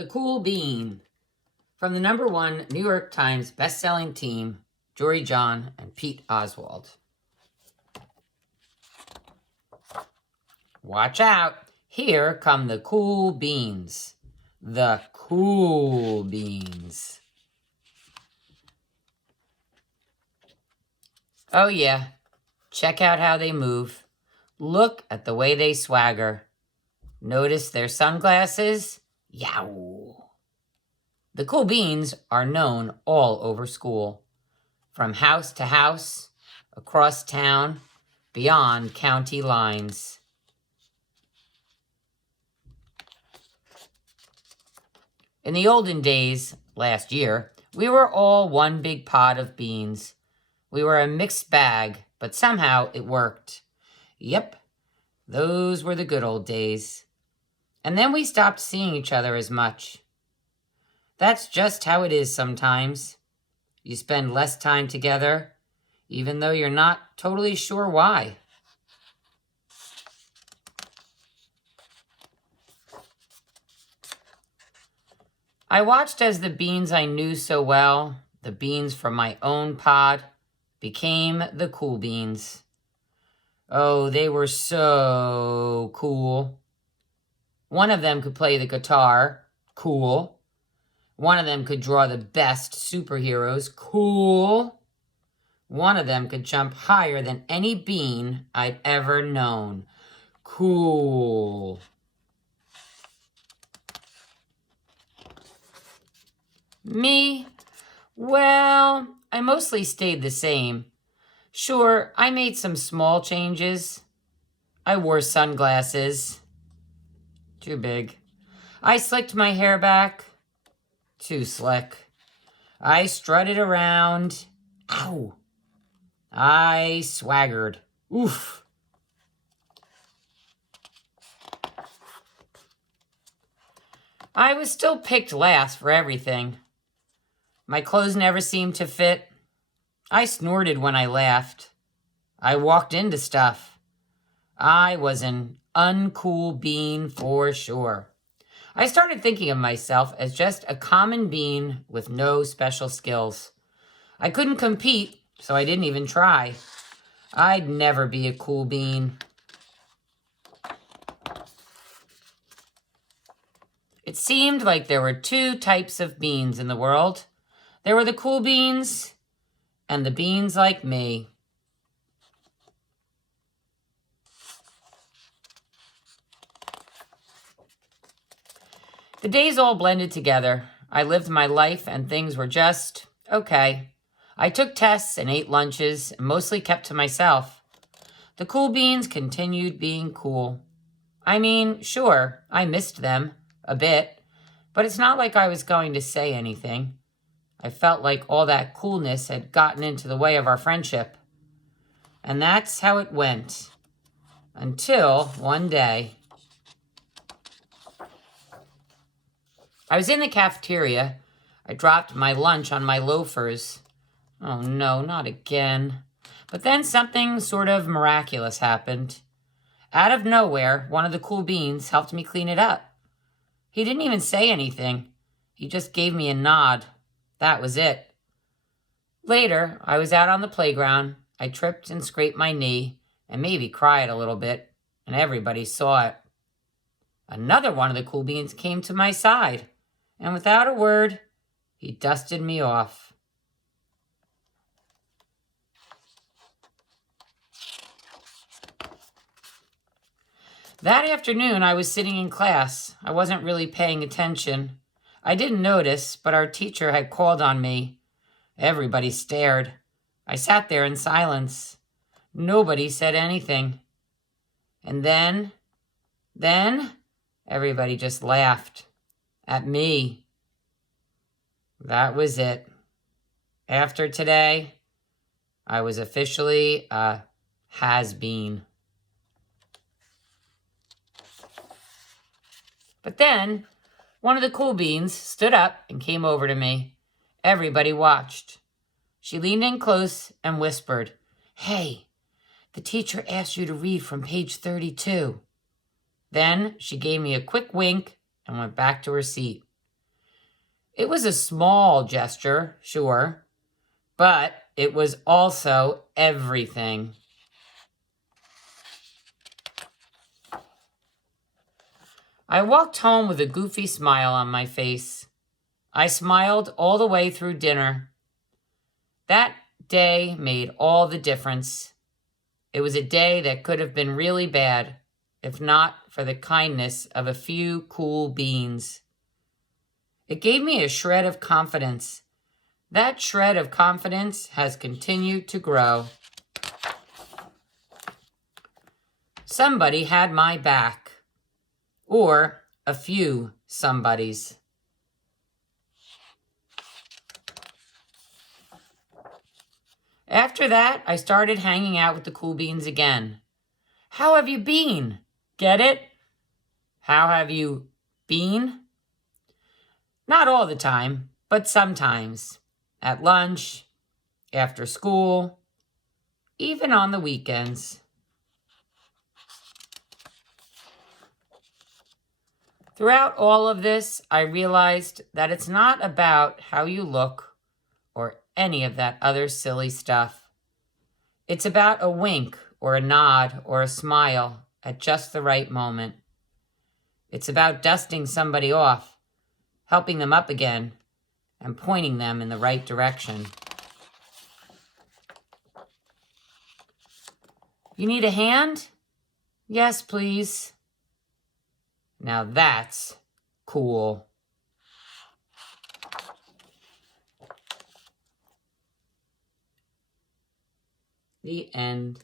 The Cool Bean. From the #1 New York Times bestselling team, Jory, John, and Pete Oswald. Watch out. Here come the cool beans. The cool beans. Oh yeah, check out how they move. Look at the way they swagger. Notice their sunglasses? Yow! The cool beans are known all over school. From house to house, across town, beyond county lines. In the olden days, last year, we were all one big pot of beans. We were a mixed bag, but somehow it worked. Yep, those were the good old days. And then we stopped seeing each other as much. That's just how it is sometimes. You spend less time together, even though you're not totally sure why. I watched as the beans I knew so well, the beans from my own pod, became the cool beans. Oh, they were so cool. One of them could play the guitar, cool. One of them could draw the best superheroes, cool. One of them could jump higher than any bean I'd ever known, cool. Me? Well, I mostly stayed the same. Sure, I made some small changes. I wore sunglasses. Too big. I slicked my hair back. Too slick. I strutted around. Ow! I swaggered. Oof! I was still picked last for everything. My clothes never seemed to fit. I snorted when I laughed. I walked into stuff. I was an uncool bean for sure. I started thinking of myself as just a common bean with no special skills. I couldn't compete, so I didn't even try. I'd never be a cool bean. It seemed like there were two types of beans in the world. There were the cool beans and the beans like me. The days all blended together. I lived my life and things were just okay. I took tests and ate lunches and mostly kept to myself. The cool beans continued being cool. I mean, sure, I missed them a bit, but it's not like I was going to say anything. I felt like all that coolness had gotten into the way of our friendship. And that's how it went. Until one day. I was in the cafeteria. I dropped my lunch on my loafers. Oh no, not again. But then something sort of miraculous happened. Out of nowhere, one of the cool beans helped me clean it up. He didn't even say anything. He just gave me a nod. That was it. Later, I was out on the playground. I tripped and scraped my knee and maybe cried a little bit, and everybody saw it. Another one of the cool beans came to my side, and without a word, he dusted me off. That afternoon, I was sitting in class. I wasn't really paying attention. I didn't notice, but our teacher had called on me. Everybody stared. I sat there in silence. Nobody said anything. And then, everybody just laughed. At me. That was it. After today, I was officially a has-been. But then, one of the cool beans stood up and came over to me. Everybody watched. She leaned in close and whispered, "Hey, the teacher asked you to read from page 32. Then she gave me a quick wink and went back to her seat. It was a small gesture, sure, but it was also everything. I walked home with a goofy smile on my face. I smiled all the way through dinner. That day made all the difference. It was a day that could have been really bad, if not for the kindness of a few cool beans. It gave me a shred of confidence. That shred of confidence has continued to grow. Somebody had my back. Or a few somebodies. After that, I started hanging out with the cool beans again. How have you been? Get it? How have you been? Not all the time, but sometimes. At lunch, after school, even on the weekends. Throughout all of this, I realized that it's not about how you look or any of that other silly stuff. It's about a wink or a nod or a smile at just the right moment. It's about dusting somebody off, helping them up again, and pointing them in the right direction. You need a hand? Yes, please. Now that's cool. The end.